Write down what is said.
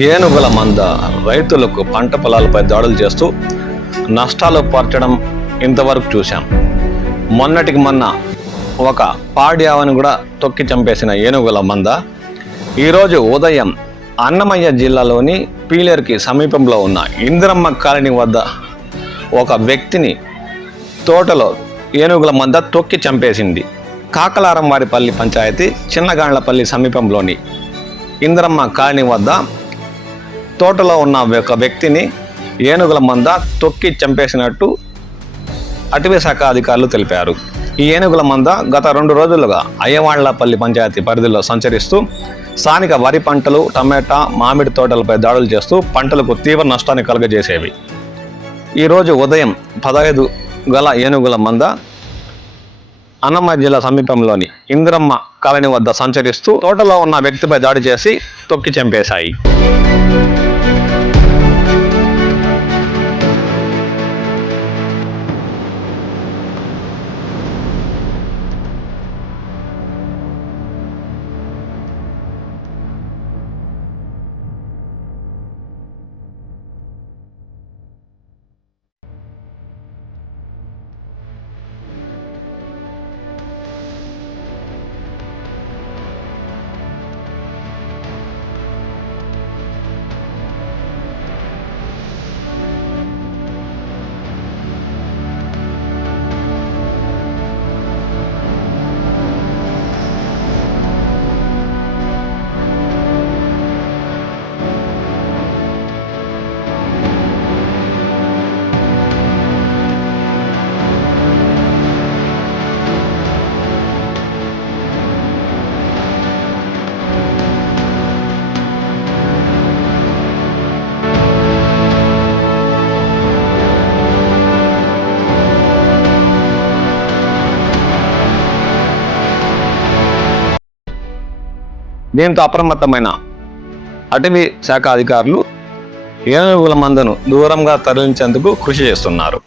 ఏనుగుల మంద రైతులకు పంట పొలాలపై దాడులు చేస్తూ నష్టాలు పరచడం ఇంతవరకు చూశాం. మొన్నటికి మొన్న ఒక పాడి ఆవును కూడా తొక్కి చంపేసిన ఏనుగుల మంద ఈరోజు ఉదయం అన్నమయ్య జిల్లాలోని పీలేరుకి సమీపంలో ఉన్న ఇందిరమ్మ కాలనీ వద్ద ఒక వ్యక్తిని తోటలో ఏనుగుల మంద తొక్కి చంపేసింది. కాకలారంవారిపల్లి పంచాయతీ చిన్నగాండ్లపల్లి సమీపంలోని ఇందిరమ్మ కాలనీ వద్ద తోటలో ఉన్న ఒక వ్యక్తిని ఏనుగుల మంద తొక్కి చంపేసినట్టు అటవీ శాఖ అధికారులు తెలిపారు. ఈ ఏనుగుల మంద గత 2 రోజులుగా అయ్యవాళ్లపల్లి పంచాయతీ పరిధిలో సంచరిస్తూ స్థానిక వరి పంటలు, టమాటా, మామిడి తోటలపై దాడులు చేస్తూ పంటలకు తీవ్ర నష్టాన్ని కలుగజేసేవి. ఈరోజు ఉదయం 15 గల ఏనుగుల మంద అన్నమయ్య జిల్లా సమీపంలోని ఇందిరమ్మ కాలనీ వద్ద సంచరిస్తూ తోటలో ఉన్న వ్యక్తిపై దాడి చేసి తొక్కి చంపేశాయి. దీంతో అప్రమత్తమైన అటవీ శాఖ అధికారులు ఏనుగుల మందను దూరంగా తరలించేందుకు కృషి చేస్తున్నారు.